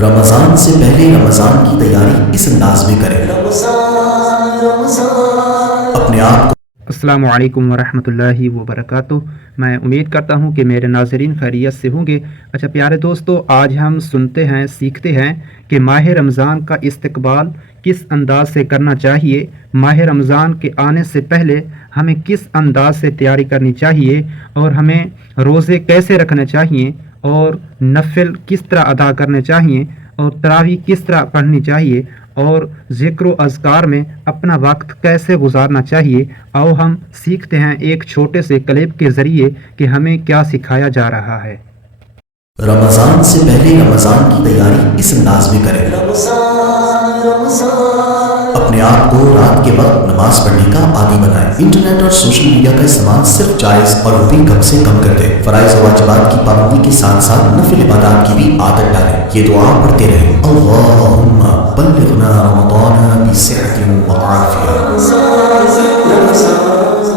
रमज़ान से पहले रमज़ान की तैयारी इस अंदाज में करें। अपने आप को अस्सलामु अलैकुम वरहमतुल्लाहि वबरकातुहू। मैं उम्मीद करता हूँ कि मेरे नाज़रीन खैरियत से होंगे। अच्छा प्यारे दोस्तों, आज हम सुनते हैं, सीखते हैं कि माह रमज़ान का इस्तकबाल किस अंदाज से करना चाहिए, माह रमज़ान के आने से पहले हमें किस अंदाज से तैयारी करनी चाहिए, और हमें रोज़े कैसे रखने चाहिए, और नफिल किस तरह अदा करने चाहिए, और तरावी किस तरह पढ़नी चाहिए, और ज़िक्र व अज़कार में अपना वक्त कैसे गुजारना चाहिए। आओ हम सीखते हैं एक छोटे से क्लिप के ज़रिए कि हमें क्या सिखाया जा रहा है। रमज़ान से पहले रमज़ान की तैयारी इस अंदाज में करें। अपने आप को रात के वक्त नमाज पढ़ने का आदी बनाएं। इंटरनेट और सोशल मीडिया का इस्तेमाल सिर्फ जायज़ और वो भी कम से कम कर दें। फराइज़ और वाजिबात की पाबंदी के साथ साथ नफिल इबादत की भी आदत डालें। ये दुआ पढ़ते रहें, अल्लाहुम्मा बल्लिगना रमज़ान बिस्सिहतिन व आफिया।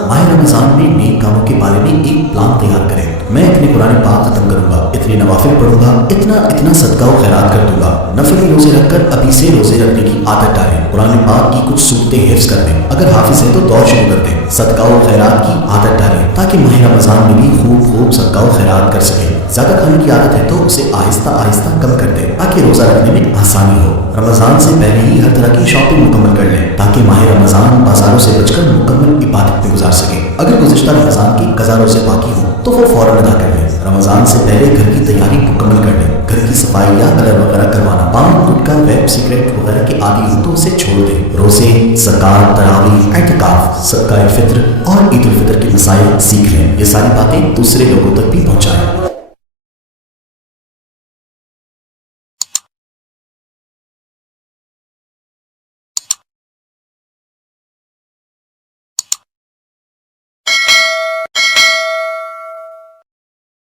माह रमज़ान में नेक कामों के बारे में एक प्लान तैयार करें। मैं इतने कुरान पाक खत्म करूंगा, इतने नवाफिल पढ़ूंगा, इतना सदका व खैरात कर दूंगा। नफिल रोजे रखकर अभी से रोजे रखने की आदत डालें। कुरान पाक की कुछ सूरतें हिफ्ज़ कर लें, अगर हाफिज है तो दौड़ शुरू कर दें। सदका व खैरात की आदत डालें ताकि माह रमज़ान में भी खूब सदका व खैरात कर सकें। ज़्यादा खाने की आदत है तो उसे आहिस्ता आहिस्ता कम कर दें ताकि रोज़ा रखने में आसानी हो। रमज़ान से पहले ही हर तरह की शॉपिंग मुकम्मल कर लें ताकि माह रमज़ान बाजारों से बचकर मुकम्मल इबादत में गुजार सकें। अगर गुज़िश्ता रमज़ान की कज़ा रोज़े बाकी हो तो वो फ़ौरन अदा कर लें। रमज़ान से पहले घर की तैयारी मुकम्मल कर लें। घर की सफाई या कलर वगैरह करवाना, पान गुटखा वेब सिगरेट वगैरह के आदि हो तो उसे छोड़ दें। रोज़े, ज़कात, तरावी, एतिकाफ, सदका फित्र और ईद उल फित्र के मसाइल सीख लें। ये सारी बातें दूसरे लोगों तक भी पहुँचाएं।